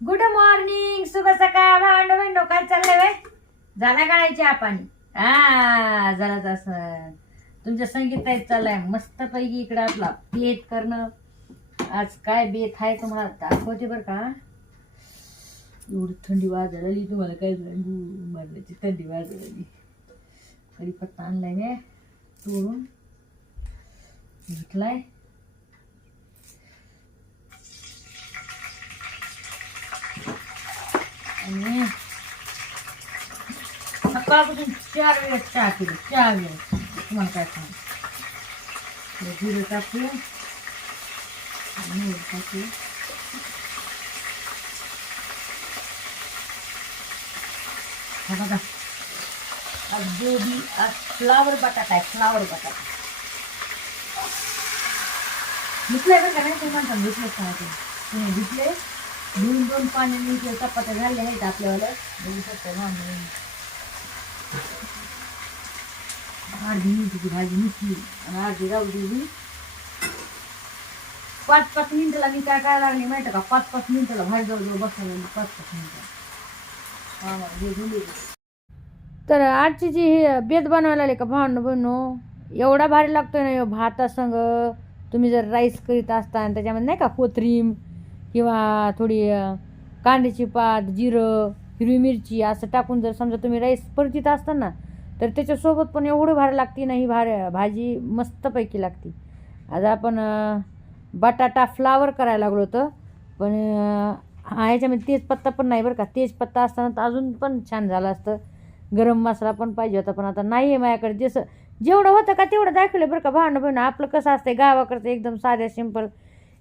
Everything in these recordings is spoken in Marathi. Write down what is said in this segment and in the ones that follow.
गुड मॉर्निंग शुभ सकाळ भांडो भांडो काय चाललंय बाय झाला काढायची पाणी? हा झाला तसं. तुमच्या संगीत काय चाललंय मस्त पैकी इकडं आपला बेत करणं. आज काय बेत आहे तुम्हाला दाखवते बरं का? एवढी थंडी वाजायला लागली तुम्हाला काय सांगू मरण्याची थंडी वाजायला कडी पत्ता आणलाय मी तोडून. घेतलाय आणि सकाळपासून चार वेळेस चहा केली चार वेळेस. तुम्हाला काय सांगू? हे जिरं टाकू आणि टाकू हा बघा. आज बेबी आज फ्लावर बटाटा आहे फ्लावर बटाटा. घेतलंय बरं का नाही? तुम्ही म्हणता घेतलंच ते तुम्ही घेतले दोन दोन पाण्याने इथे चपात्या झाल्या आहेत आपल्याला बघू शकता ना अर्धी मिरचीची भाजी मिसली आणि अर्धी राहू दिली. पाच पाच मिनिटाला मी काय काय लागली माहिती का? पाच पाच मिनिटाला भाजी जवळजवळ बसायला पाच पाच मिनिटाला तर आजची जी हे बेत बनवायला आले का भांड बनू एवढा भारी लागतोय ना ह्यो भातासंग. तुम्ही जर राईस करीत असता आणि त्याच्यामध्ये नाही का कोथरीम किंवा थोडी कांद्याची पात जिरं हिरवी मिरची असं टाकून जर समजा तुम्ही राईस परतीत असताना तर त्याच्यासोबत पण एवढं भारी लागते ना ही भार भाजी मस्तपैकी लागते. आज आपण बटाटा फ्लावर करायला लागलो होतं पण ह्याच्यामध्ये याच्यामध्ये तेजपत्ता पण नाही बरं का. तेजपत्ता असताना तर अजून पण छान झालं असतं. गरम मसाला पण पाहिजे होता पण आता नाही आहे माझ्याकडे. जसं जेवढं होतं का तेवढं दाखवलं बरं का भांडं भांडं आपलं कसं असतं गावाकडचं एकदम साध्या सिंपल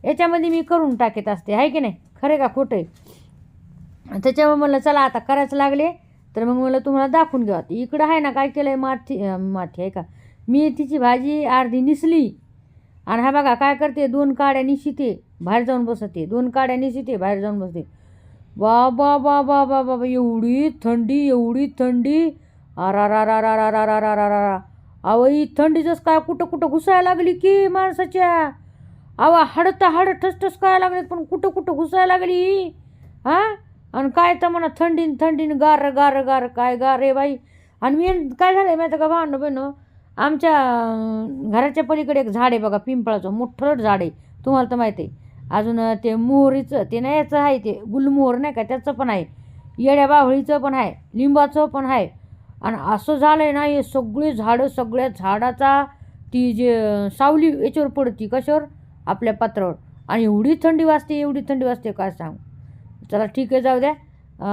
याच्यामध्ये मी करून टाकीत असते आहे की नाही? खरे का खोटं आहे? त्याच्यामुळे म्हणलं चला आता करायचं लागले तर मग मला तुम्हाला दाखवून घ्या इकडं आहे ना काय केलं आहे माथी माथी आहे का? मी तिची भाजी अर्धी निसली. आणि हा बघा काय करते दोन काड्या निशिते बाहेर जाऊन बसते दोन काड्या निशिते बाहेर जाऊन बसते बा बा बा बा बा बा, एवढी थंडी एवढी थंडी. अरा रा रा रा रा रा रा रा रा थंडीचंच काय कुठं कुठं घुसायला लागली की माणसाच्या? अवा हाडं तर हाडं ठसठस करायला लागले पण कुठं कुठं घुसायला लागली हां? आणि काय तर म्हणा थंडीन थंडीन गार गार गार काय गार रे बाई. आणि मी काय झालं माहिती का भांडं बहिणं आमच्या घराच्या पलीकडे एक झाड आहे बघा पिंपळाचं मोठं झाड आहे. तुम्हाला तर माहिती आहे. अजून ते मोहरीचं ते नाही याचं आहे ते गुलमोहर नाही का त्याचं पण आहे. येड्या बावळीचं पण आहे लिंबाचं पण आहे. आणि असं झालं आहे ना हे सगळे झाडं सगळ्या झाडाचा ती जे सावली याच्यावर पडती कशावर? आपल्या पात्रावर. आणि एवढी थंडी वाजते एवढी थंडी वाजते काय सांगू? चला ठीक आहे जाऊ द्या.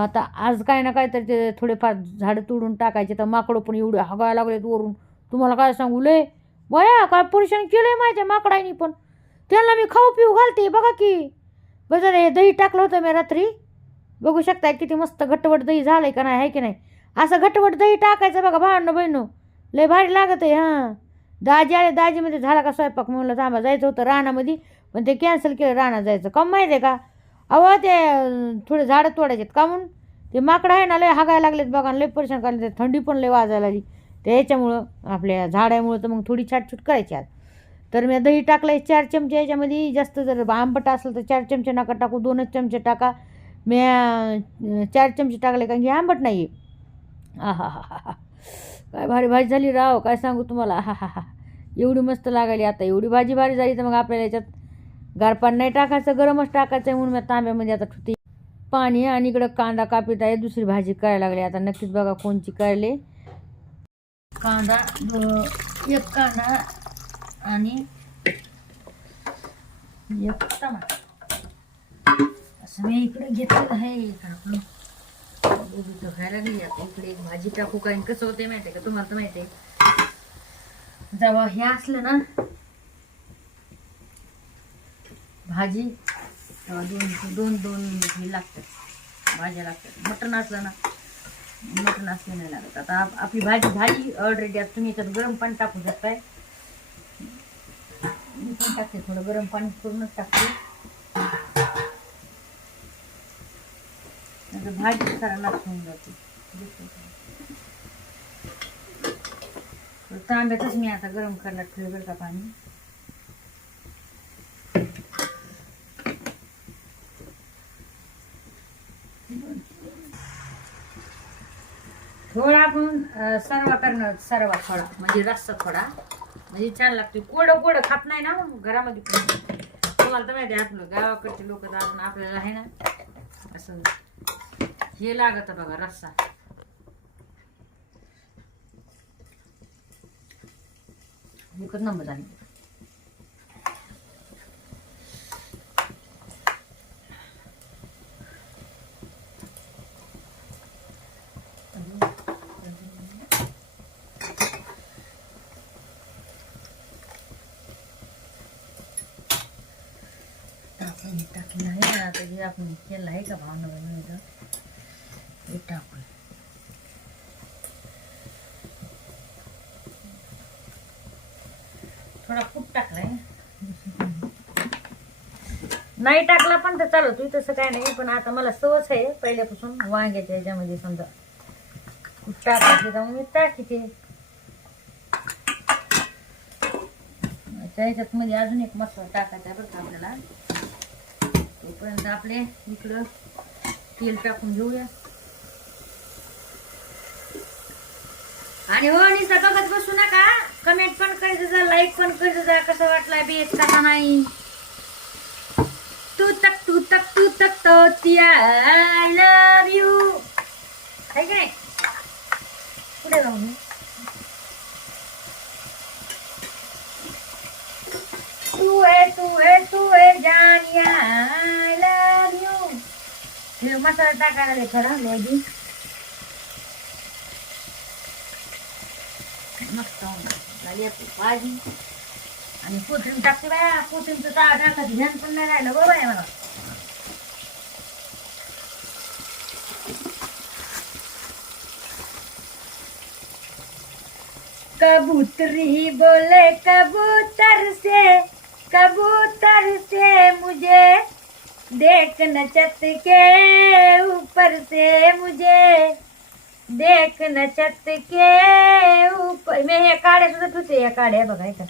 आता आज काय ना काय तर ते थोडेफार झाडं तोडून टाकायचे तर माकडं पण एवढे हगायला लागलेत वरून. तुम्हाला काय सांगू लय? बया काय परेशान केलं आहे माझ्या आहे माकडांनी पण. त्यांना मी खाऊ पिऊ घालते बघा की. बघा हे दही टाकलं होतं मी रात्री. बघू शकताय किती मस्त घटवट दही झालं आहे का नाही आहे की नाही? असं घटवट दही टाकायचं बघा भांडणं बहिणं. लय भारी लागत आहे हां. दाजी आले दाजीमध्ये झाला का स्वयंपाक? म्हणलं थांबा जायचं होतं रानामध्ये. पण ते कॅन्सल केलं राणा जायचं. का माहिती आहे का? अहो ते थोडे झाडं तोडायचेत का म्हणून? ते माकडं आहे ना लय हागायला लागलेत बघा लय परेशान करायला थंडी पण लय वाजायला लागली. त्याच्यामुळं आपल्या झाडामुळं तर मग थोडी छाटछूट करायची आज. तर मी दही टाकलं चार चमचे याच्यामध्ये. जास्त जर आंबट असलं तर चार चमचे नका टाकू दोनच चमचे टाका. मी चार चमचे टाकले कारण की आंबट नाही आहे हा हा हा हा काय भारी भाजी झाली राव काय सांगू तुम्हाला? हा हा हा एवढी मस्त लागायली आता. एवढी भाजी भारी झाली तर मग आपल्याला याच्यात गारपान नाही टाकायचं गरमच टाकायचं आहे म्हणून मी तांब्यामध्ये म्हणजे आता ठुती. पाणी आणि इकडं कांदा कापीत आहे दुसरी भाजी करायला लागली. आता नक्कीच बघा कोणची करले. कांदा एक कांदा आणि एक टमाटर. असं मी इकडे घेतलेलं आहे इकडं खायला गेली आता इकडे एक भाजी टाकू काय कसं होते माहिती आहे का? तुम्हाला तर माहिती आहे जेव्हा हे असलं ना भाजी तेव्हा दोन दोन दोन हे लागतात. भाज्या लागतात. मटण असलं ना मटण असलं नाही लागत. आता आप- आपली भाजी झाली ऑलरेडी आता तुम्ही याच्यात गरम पाणी टाकू शकताय. मी पण टाकते थोडं गरम पाणी करूनच टाकते. नाहीतर भाजी सरांना होऊन जाते. तांब्यातच मी आता गरम करायला ठेवलं बरं का पाणी. थोडा आपण सर्व करणं सर्व थोडा म्हणजे रस्सा थोडा म्हणजे छान लागते कोड कोड खात नाही ना घरामध्ये पण. तुम्हाला तर माहिती आहे आपलं गावाकडचे लोक तर आपण आपल्याला आहे ना असं हे लागत बघा रस्सा. एकच नंबर झाली आपण हे टाकलं आहे ना आता जे आपण केलं आहे का भावना बनवायचं हे टाकू थोडा खूप टाकलाय नाही टाकला पण तर चालत तसं काय नाही पण आता मला सवच आहे पहिल्यापासून वांग्याच्या ह्याच्यामध्ये समजा. टाकायचे तर मी टाकीते. त्याच्यात मध्ये अजून एक मसाला टाकायचा बरं का आपल्याला. तोपर्यंत आपले इकडं तेल टाकून घेऊया. आणि हो निसा बघत बसू नका. कमेंट पण करायचं जा लाईक पण करायचं जा. कसं वाटला बेस का नाही? तक तू तक तू तक तो तिया आय लव्ह यू आहे काय कुठे जाऊ मी. तू है तू है तू है जानिया आय लव्ह यू हे मसाला टाकायला दे खरं लोधी मस्त झाली भाजी. आणि कोथिंबीर टाकते बाया कोथिंबीर तर ध्यान पण नाही राहिलं बरोबर आहे मला कबूतरी बोले कबूतर से कबूतर से मुझे देख न छत के ऊपर से मुझे देख न छत के ऊपर. मी हे काड्या सुद्धा ठेवते या काड्या बघा इथं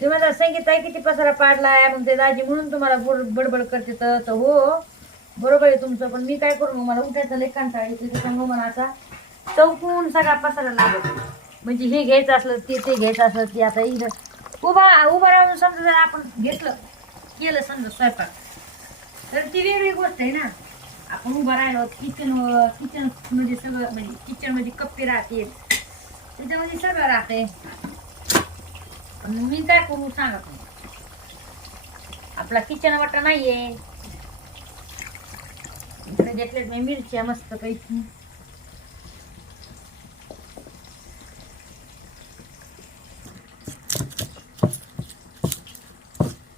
तुम्ही माझा संगीत आहे किती पसरा पाडलाय मग ते दाजी म्हणून तुम्हाला बड- बडबड करते तर हो. बरोबर आहे तुमचं पण मी काय करू मग मला उठायचं लेखांचा कंटाळा त्याच्यामुळे मला आता चौकून सगळा पसरा लागतो म्हणजे हे घ्यायचं असलं ते ते घ्यायचं असलं ते आता इथं उभा उभा राहून समजा जर आपण घेतलं केलं समजा स्वयंपाक तर ती वेगळी गोष्ट आहे ना. आपण उभं राहिलो किचन किचन म्हणजे सगळं म्हणजे किचनमध्ये कप्पे राहते. त्याच्यामध्ये सगळं राहते. मी काय करू सांगा तुम्ही? आपला किचन वाटा नाहीये. घेतलेत मी मिरच्या मस्त पैकी.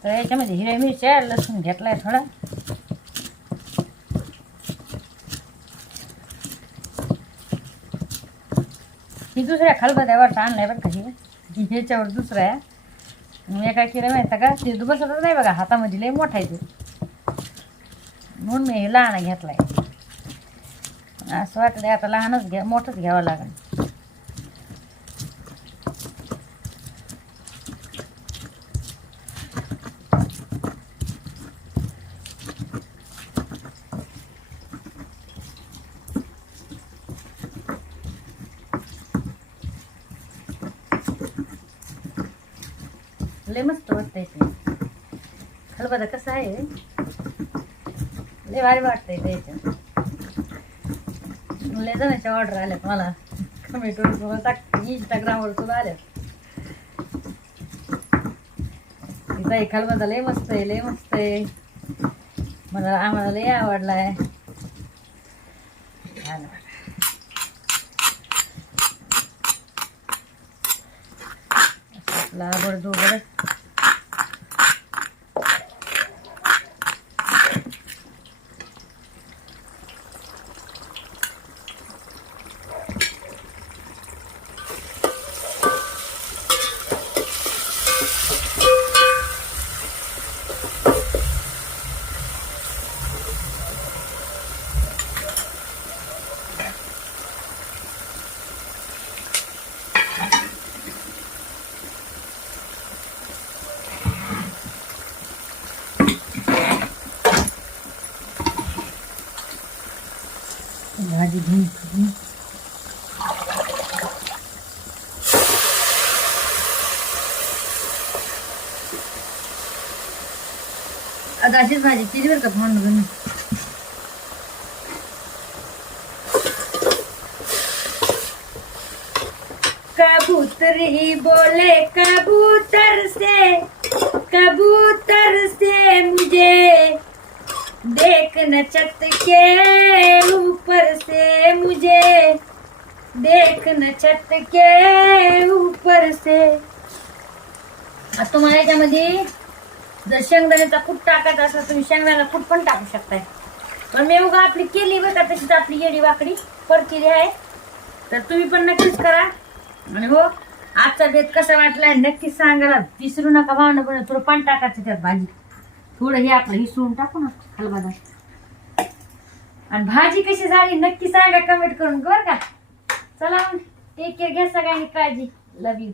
तर याच्यामध्ये हिरव्या मिरच्या लसूण घेतलाय थोडा. ही दुसऱ्या खालबद्यावर आणलाय बरं का ही. ह्याच्यावर दुसरा आहे. मी काय केलं माहिती का? ते बसतच नाही बघा हातामध्ये लय मोठा आहे ते. म्हणून मी हे लहान घेतलाय. असं वाटलं आता लहानच घ्या मोठंच घ्यावं लागेल. लय मस्त वाटतंय ते. खलबत्ता कसं आहे? लय भारी वाटतंय ते याच्यात लय जणांच्या ऑर्डर आल्यात मला. कमेंटवर सुद्धा टाक इंस्टाग्रामवर सुद्धा आल्यात. तिचा एक खलबत्ता लय मस्त आहे लय मस्त आहे. मला आम्हाला लय आवडलाय झालं बघा. आपला बडजोबरच आता भाजी केली बरं का भांडण बनवून कबूतरी बोले, कबूतर से कबूतर से मुझे। देख न छत के ऊपर से मुझे। देख न छत के ऊपर से। आता तुम्हाला याच्यामध्ये जर शेंगदाण्याचा कूट टाकायचा असेल तुम्ही शेंगदाणा कूट पण टाकू शकताय. पण मी उगा आपली केली बघा तशीच आपली येडी वाकडी परकेली आहे. तर तुम्ही पण नक्कीच करा. आणि हो आजचा भेद कसा वाटला नक्कीच सांगायला विसरू नका भावना पण थोडं पाणी टाकायचं त्यात भाजी. थोडं हे आपलं हिसरून टाकू ना हलबादा आणि भाजी कशी झाली नक्की सांगा कमेंट करून बरं का? चला टेक केअर घ्या सगळ्यांनी काळजी. लव यू